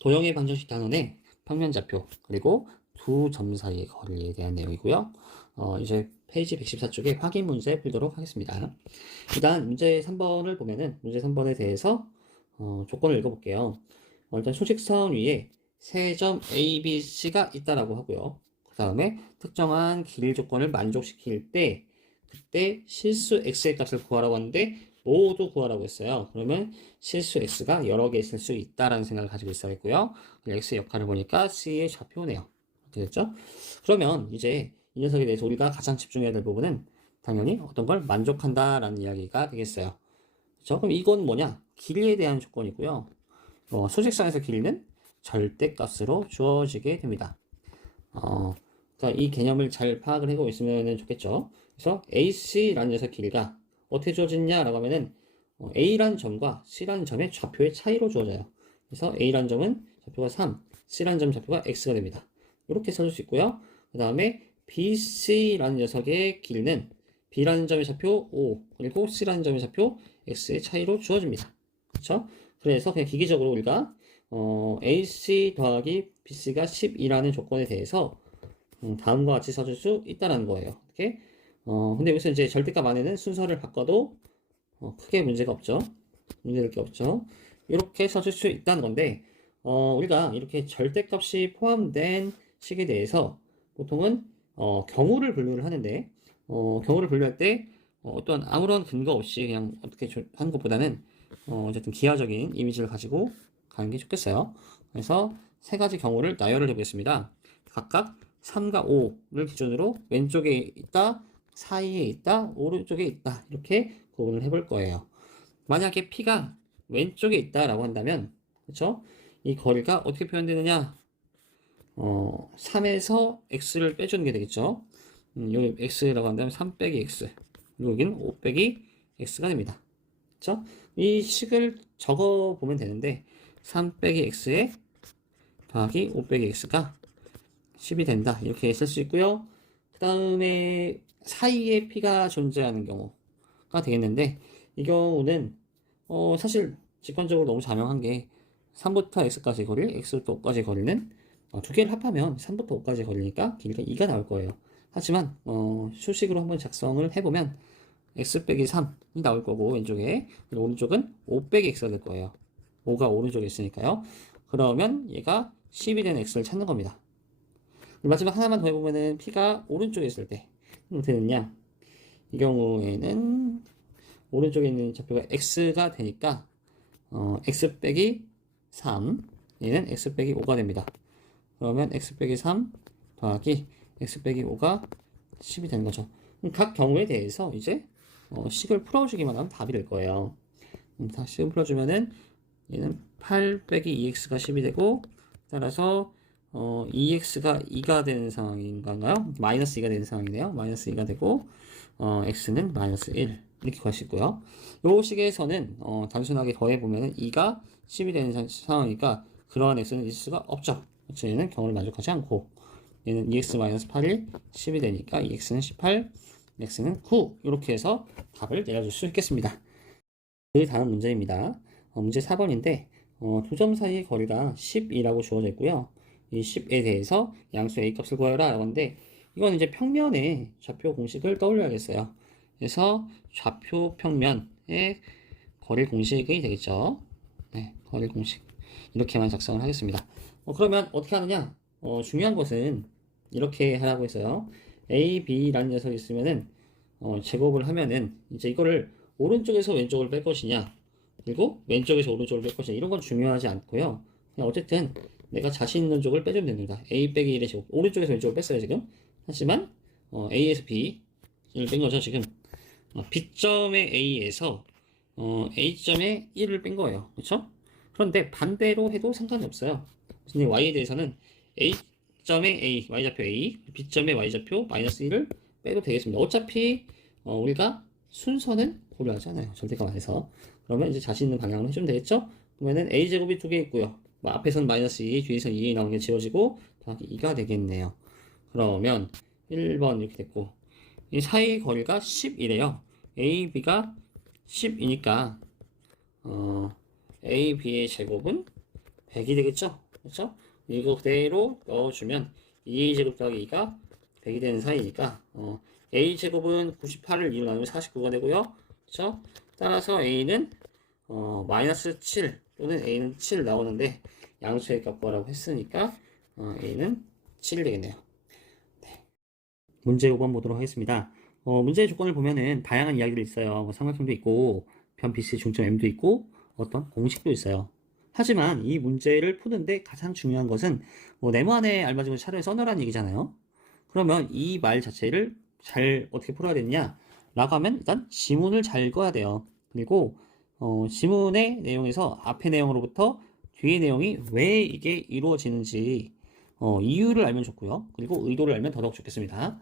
도형의 방정식 단원의 평면좌표 그리고 두 점 사이의 거리에 대한 내용이고요. 이제 페이지 114쪽에 확인 문제 풀도록 하겠습니다. 일단 문제 3번을 보면은 문제 3번에 대해서 조건을 읽어볼게요. 일단 소직선 위에 세 점 A, B, C가 있다라고 하고요. 그 다음에 특정한 길 조건을 만족시킬 때 그때 실수 X의 값을 구하라고 하는데 모두 구하라고 했어요. 그러면 실수 X가 여러 개 있을 수 있다라는 생각을 가지고 있어야겠고요. X의 역할을 보니까 C의 좌표네요. 이렇게 됐죠? 그러면 이제 이 녀석에 대해서 우리가 가장 집중해야 될 부분은 당연히 어떤 걸 만족한다라는 이야기가 되겠어요. 그렇죠? 그럼 이건 뭐냐? 길이에 대한 조건이고요. 소직선에서 길이는 절대값으로 주어지게 됩니다. 그러니까 이 개념을 잘 파악을 하고 있으면 좋겠죠. 그래서 AC라는 녀석 길이가 어떻게 주어지냐라고 하면은 A라는 점과 C라는 점의 좌표의 차이로 주어져요. 그래서 A라는 점은 좌표가 3, C라는 점 좌표가 X가 됩니다. 이렇게 써줄 수 있고요. 그 다음에 BC라는 녀석의 길이는 B라는 점의 좌표 5, 그리고 C라는 점의 좌표 X의 차이로 주어집니다. 그렇죠? 그래서 그냥 기계적으로 우리가 AC 더하기 BC가 12라는 조건에 대해서 다음과 같이 써줄 수 있다는 거예요. 이렇게. 근데 여기서 이제 절대값 안에는 순서를 바꿔도 크게 문제가 없죠. 문제될 게 없죠. 이렇게 써줄 수 있다는 건데, 우리가 이렇게 절대값이 포함된 식에 대해서 보통은 경우를 분류를 하는데, 경우를 분류할 때 어떤 아무런 근거 없이 그냥 어떻게 하는 것보다는 어쨌든 기하적인 이미지를 가지고 가는 게 좋겠어요. 그래서 세 가지 경우를 나열을 해보겠습니다. 각각 3과 5를 기준으로 왼쪽에 있다, 사이에 있다, 오른쪽에 있다 이렇게 구분을 해볼 거예요. 만약에 P가 왼쪽에 있다라고 한다면 그렇죠? 이 거리가 어떻게 표현되느냐? 3에서 x를 빼주는 게 되겠죠. 여기 x라고 한다면 3 빼기 x 그리고 여기는 5 빼기 x가 됩니다. 그렇죠? 이 식을 적어 보면 되는데 3 빼기 x에 더하기 5 빼기 x가 10이 된다 이렇게 쓸 수 있고요. 그 다음에 사이에 P가 존재하는 경우가 되겠는데 이 경우는 사실 직관적으로 너무 자명한 게 3부터 x까지 거리, x부터 5까지 거리는 두 개를 합하면 3부터 5까지 거리니까 길이가 2가 나올 거예요. 하지만 수식으로 한번 작성을 해보면 x 빼기 3이 나올 거고 왼쪽에 그리고 오른쪽은 5 빼기 x가 될 거예요. 5가 오른쪽에 있으니까요. 그러면 얘가 10이 되는 x를 찾는 겁니다. 마지막 하나만 더 해보면은 P가 오른쪽에 있을 때 어떻게 되느냐? 이 경우에는 오른쪽에 있는 좌표가 x가 되니까 x 빼기 3 얘는 x 빼기 5가 됩니다. 그러면 x 빼기 3 더하기 x 빼기 5가 10이 되는 거죠. 각 경우에 대해서 이제 식을 풀어주기만 하면 답이 될 거예요. 식을 풀어주면은 얘는 8 빼기 2x가 10이 되고 따라서 2x가 2가 되는 상황인가요? 마이너스 2가 되는 상황이네요. 마이너스 2가 되고 x는 마이너스 1 이렇게 구할 수 있고요. 요 식에서는 단순하게 더해보면 2가 10이 되는 상황이니까 그러한 x는 있을 수가 없죠. 그래서 얘는 경우를 만족하지 않고 얘는 2x-8이 10이 되니까 2x는 18, x는 9 이렇게 해서 답을 내려줄 수 있겠습니다. 그 다음 문제입니다. 문제 4번인데 두 점 사이의 거리가 10이라고 주어져 있고요. 이 10에 대해서 양수 a 값을 구하라 라고 하는데 이건 이제 평면의 좌표 공식을 떠올려야겠어요. 그래서 좌표 평면의 거리 공식이 되겠죠. 네, 거리 공식 이렇게만 작성을 하겠습니다. 그러면 어떻게 하느냐? 중요한 것은 이렇게 하라고 했어요. a, b라는 녀석이 있으면은 제곱을 하면은 이제 이거를 오른쪽에서 왼쪽을 뺄 것이냐 그리고 왼쪽에서 오른쪽을 뺄 것이냐 이런 건 중요하지 않고요. 그냥 어쨌든 내가 자신 있는 쪽을 빼주면 됩니다. a 빼기 1의 제곱 오른쪽에서 왼쪽을 뺐어요 지금. 하지만 a에서 b를 뺀 거죠 지금. B점의 A에서 A점의 1을 뺀 거예요. 그렇죠? 그런데 반대로 해도 상관이 없어요. 근데 Y에 대해서는 A점의 A, Y좌표 A, B점의 Y좌표 마이너스 1을 빼도 되겠습니다. 어차피 우리가 순서는 고려하잖아요. 절대값 안에서. 그러면 이제 자신 있는 방향으로 해주면 되겠죠? 그러면은 A제곱이 두 개 있고요. 앞에서는 마이너스 2, 뒤에서는 2에 나오는 게 지워지고 더하기 2가 되겠네요. 그러면 1번 이렇게 됐고 이 사이 거리가 10이래요. A, B가 10이니까 A, B의 제곱은 100이 되겠죠? 그렇죠? 이거 그대로 넣어주면 2a제곱 더하기 2가 100이 되는 사이니까 a제곱은 98을 2로 나누면 49가 되고요. 그렇죠? 따라서 a는 마이너스 7 또는 a는 7 나오는데 양수의 값 구하라고 했으니까 a는 7이 되겠네요. 네. 문제 5번 보도록 하겠습니다. 문제의 조건을 보면은 다양한 이야기들이 있어요. 뭐 삼각형도 있고 변 BC 중점 M도 있고 어떤 공식도 있어요. 하지만 이 문제를 푸는데 가장 중요한 것은 뭐 네모안에 알맞은 걸 차례 써넣으라는 얘기잖아요. 그러면 이 말 자체를 잘 어떻게 풀어야 되느냐 라고 하면 일단 지문을 잘 읽어야 돼요. 그리고 지문의 내용에서 앞의 내용으로부터 뒤의 내용이 왜 이게 이루어지는지 이유를 알면 좋고요. 그리고 의도를 알면 더더욱 좋겠습니다.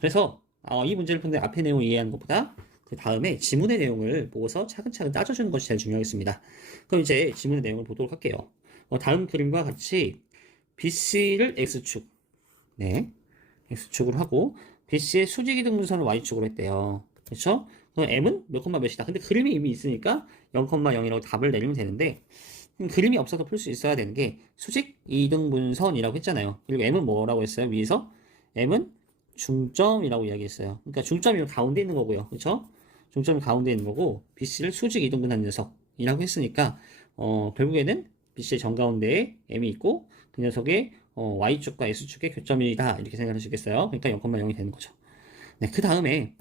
그래서 이 문제를 푸는데 앞의 내용을 이해하는 것보다 그 다음에 지문의 내용을 보고서 차근차근 따져주는 것이 제일 중요하겠습니다. 그럼 이제 지문의 내용을 보도록 할게요. 다음 그림과 같이 BC를 X축, 네, X축으로 하고 BC의 수직이동 분선을 Y축으로 했대요. 그렇죠? 그럼 M은 몇 콤마 몇이다. 근데 그림이 이미 있으니까 0,0이라고 답을 내리면 되는데 그림이 없어도 풀 수 있어야 되는 게 수직 이등분선이라고 했잖아요. 그리고 M은 뭐라고 했어요? 위에서 M은 중점이라고 이야기했어요. 그러니까 중점이 가운데 있는 거고요. 그렇죠? 중점이 가운데 있는 거고 BC를 수직 이등분한 녀석이라고 했으니까 결국에는 BC의 정가운데에 M이 있고 그 녀석의 Y축과 X축의 교점이다 이렇게 생각하시겠어요? 그러니까 0,0이 되는 거죠. 네, 그 다음에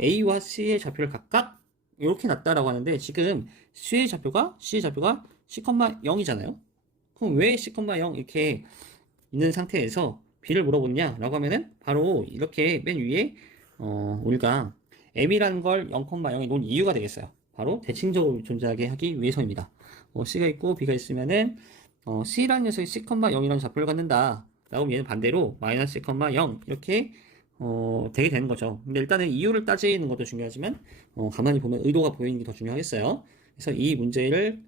A와 C의 좌표를 각각 이렇게 놨다라고 하는데 지금 C의 좌표가 10,0이잖아요. 그럼 왜 10,0 이렇게 있는 상태에서 B를 물어보느냐 라고 하면은 바로 이렇게 맨 위에 우리가 M이라는 걸 0,0에 놓은 이유가 되겠어요. 바로 대칭적으로 존재하게 하기 위해서입니다. C가 있고 B가 있으면은 C라는 녀석이 10,0이라는 좌표를 갖는다 라고 하면 얘는 반대로 마이너스 10,0 이렇게 되게 되는 거죠. 근데 일단은 이유를 따지는 것도 중요하지만 가만히 보면 의도가 보이는 게 더 중요하겠어요. 그래서 이 문제를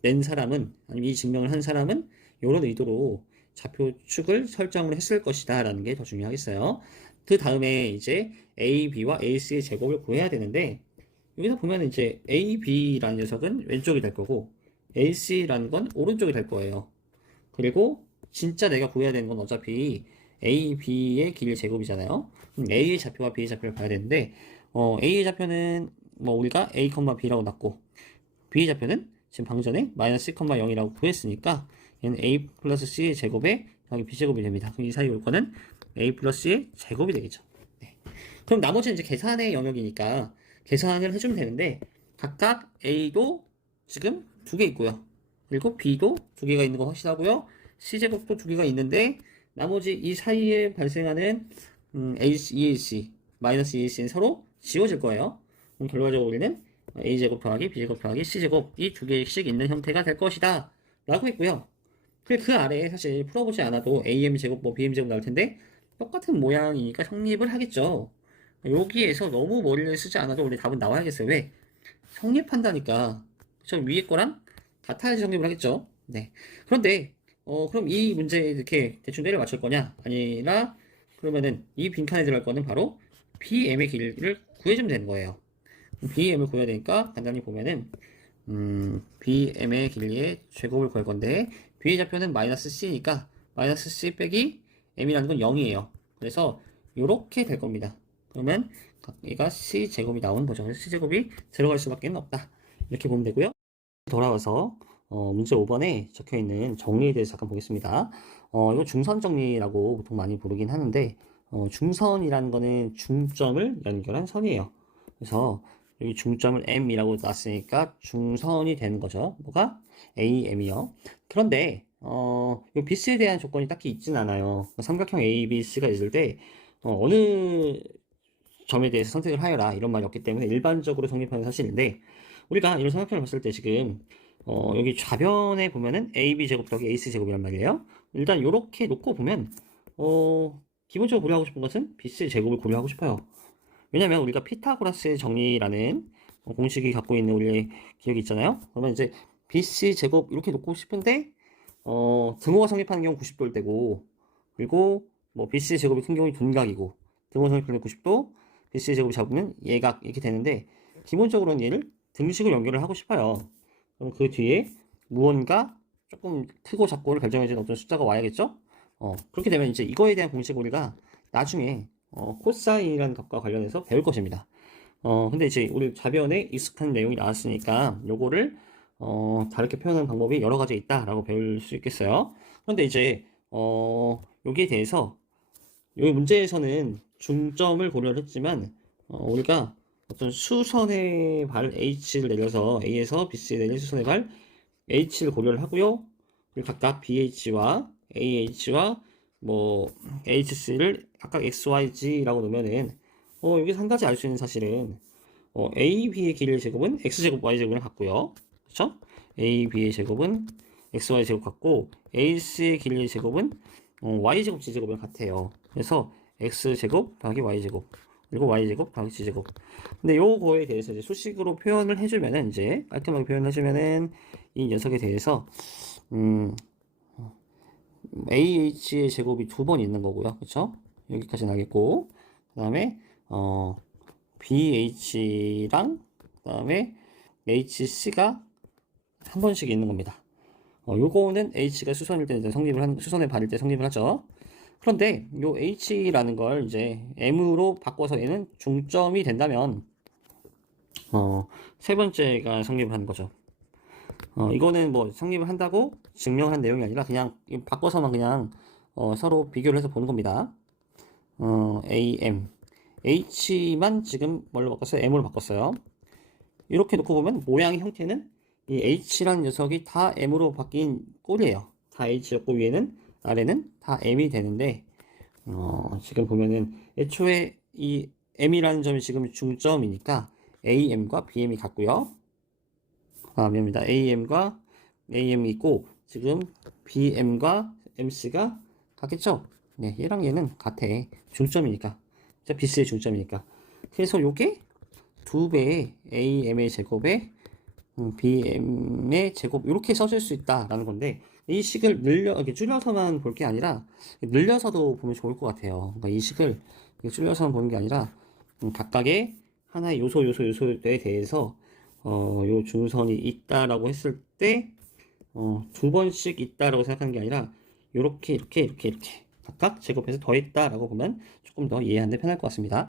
낸 사람은 아니면 이 증명을 한 사람은 이런 의도로 좌표축을 설정을 했을 것이다 라는 게 더 중요하겠어요. 그 다음에 이제 A, B와 AC의 제곱을 구해야 되는데 여기서 보면 이제 A, B라는 녀석은 왼쪽이 될 거고 AC라는 건 오른쪽이 될 거예요. 그리고 진짜 내가 구해야 되는 건 어차피 A, B의 길 제곱이잖아요. A의 좌표와 B의 좌표를 봐야 되는데 A의 좌표는 뭐 우리가 A, B라고 놨고 B의 좌표는 지금 방금 전에 마이너스 0,0이라고 구했으니까 얘는 A 플러스 C의 제곱에 더하기 B제곱이 됩니다. 그럼 이 사이 올 거는 A 플러스 C의 제곱이 되겠죠. 네. 그럼 나머지는 이제 계산의 영역이니까 계산을 해주면 되는데 각각 A도 지금 두 개 있고요. 그리고 B도 두 개가 있는 거 확실하고요. C제곱도 두 개가 있는데 나머지 이 사이에 발생하는 EAC, 마이너스 EAC는 서로 지워질 거예요. 그럼 결과적으로 우리는 A제곱 더하기 B제곱 더하기 C제곱 이 두 개씩 있는 형태가 될 것이다 라고 했고요. 그 아래에 사실 풀어보지 않아도 AM제곱 뭐 BM제곱 나올 텐데 똑같은 모양이니까 성립을 하겠죠. 여기에서 너무 머리를 쓰지 않아도 우리 답은 나와야겠어요. 왜? 성립한다니까. 저 위에 거랑 같아야지 성립을 하겠죠. 네. 그런데 그럼 이 문제 이렇게 대충 때려 맞출 거냐? 아니라 그러면은 이 빈칸에 들어갈 거는 바로 BM의 길이를 구해주면 되는 거예요. BM을 구해야 되니까 간단히 보면은 BM의 길이의 제곱을 구할 건데 B의 좌표는 마이너스 C니까 마이너스 C 빼기 M이라는 건 0이에요. 그래서 이렇게 될 겁니다. 그러면 얘가 C제곱이 나오는 거죠. 그래서 C제곱이 들어갈 수밖에 없다. 이렇게 보면 되고요. 돌아와서 문제 5번에 적혀있는 정리에 대해서 잠깐 보겠습니다. 이거 중선 정리라고 보통 많이 부르긴 하는데 중선이라는 거는 중점을 연결한 선이에요. 그래서 여기 중점을 M이라고 놨으니까 중선이 되는 거죠. 뭐가? AM이요. 그런데 이 BC에 대한 조건이 딱히 있진 않아요. 삼각형 ABC가 있을 때 어느 점에 대해서 선택을 하여라 이런 말이 없기 때문에 일반적으로 성립하는 사실인데 우리가 이런 삼각형을 봤을 때 지금 여기 좌변에 보면은 AB 제곱 더하기 AC 제곱이란 말이에요. 일단 이렇게 놓고 보면 기본적으로 고려하고 싶은 것은 BC 제곱을 고려하고 싶어요. 왜냐면 우리가 피타고라스의 정리라는 공식이 갖고 있는 우리의 기억이 있잖아요. 그러면 이제 BC 제곱 이렇게 놓고 싶은데 등호가 성립하는 경우 90도일 때고 그리고 뭐 BC 제곱이 큰 경우 둔각이고 등호 성립하는 90도 BC 제곱이 잡으면 예각 이렇게 되는데 기본적으로는 얘를 등식으로 연결을 하고 싶어요. 그럼 그 뒤에 무언가 조금 크고 작고를 결정해주는 어떤 숫자가 와야겠죠? 그렇게 되면 이제 이거에 대한 공식을 우리가 나중에 코사인이라는 것과 관련해서 배울 것입니다. 근데 이제 우리 자변에 익숙한 내용이 나왔으니까 요거를 다르게 표현하는 방법이 여러 가지 있다라고 배울 수 있겠어요. 그런데 이제 여기에 대해서 이 문제에서는 중점을 고려를 했지만 우리가 어떤 수선의 발 H를 내려서 A에서 BC에 내린 수선의 발 H를 고려를 하고요. 그리고 각각 BH와 AH와 뭐 HC를 각각 XYG라고 놓으면은 여기서 한 가지 알 수 있는 사실은 A, B의 길이의 제곱은 X제곱, Y제곱이랑 같고요. 그렇죠? A, B의 제곱은 X, Y제곱 같고 AC의 길이의 제곱은 Y제곱, G제곱이랑 같아요. 그래서 X제곱 더하기 Y제곱 그리고 Y제곱 더하기 G제곱. 근데 요거에 대해서 이제 수식으로 표현을 해주면은 이제 깔끔하게 표현을 해주면은 이 녀석에 대해서 AH의 제곱이 두 번 있는 거고요. 그쵸? 여기까지는 알겠고 그 다음에 BH랑 그 다음에 HC가 한 번씩 있는 겁니다. 요거는 H가 수선일 때 수선의 발일 때 성립을 하죠. 그런데 요 H라는 걸 이제 M으로 바꿔서 얘는 중점이 된다면 세 번째가 성립을 하는 거죠. 이거는 뭐 성립을 한다고 증명한 내용이 아니라 그냥 바꿔서만 그냥 서로 비교를 해서 보는 겁니다. AM H만 지금 뭘로 바꿨어요? M으로 바꿨어요. 이렇게 놓고 보면 모양의 형태는 이 H라는 녀석이 다 M으로 바뀐 꼴이에요. 다 H였고 위에는 아래는 다 M이 되는데 지금 보면은 애초에 이 M이라는 점이 지금 중점이니까 AM과 BM이 같고요. 미안합니다. AM과 AM이 있고 지금 BM과 MC가 같겠죠? 네, 얘랑 얘는 같아. 중점이니까. BC의 중점이니까. 그래서 요게 2배의 AM의 제곱에 BM의 제곱 이렇게 써줄 수 있다라는 건데 이 식을 이렇게 줄여서만 볼 게 아니라 늘려서도 보면 좋을 것 같아요. 그러니까 이 식을 줄여서만 보는 게 아니라 각각의 하나의 요소에 대해서 요 중선이 있다라고 했을 때 두 번씩 있다라고 생각하는 게 아니라 이렇게 각각 제곱해서 더했다라고 보면 조금 더 이해하는 데 편할 것 같습니다.